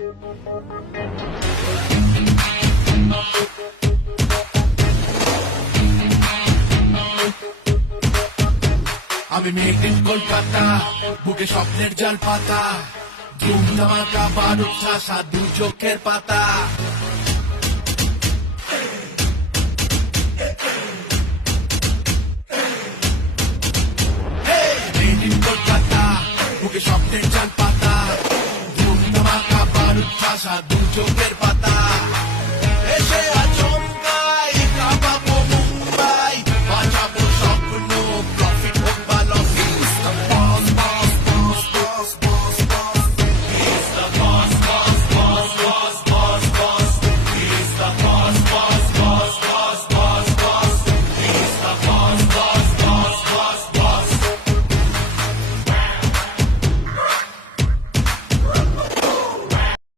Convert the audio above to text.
আমি made in Kolkata, বুকে স্বপ্নের জাল পাতা, ধুম ধামাকা বারুদ ঠাসা দু চোখের পাতা। মেড ইন কলকাতা, বুকে স্বপ্নের জাল পাতা, ধুম ধামাকা বারুদ ঠাসা দু চোখের পাতা।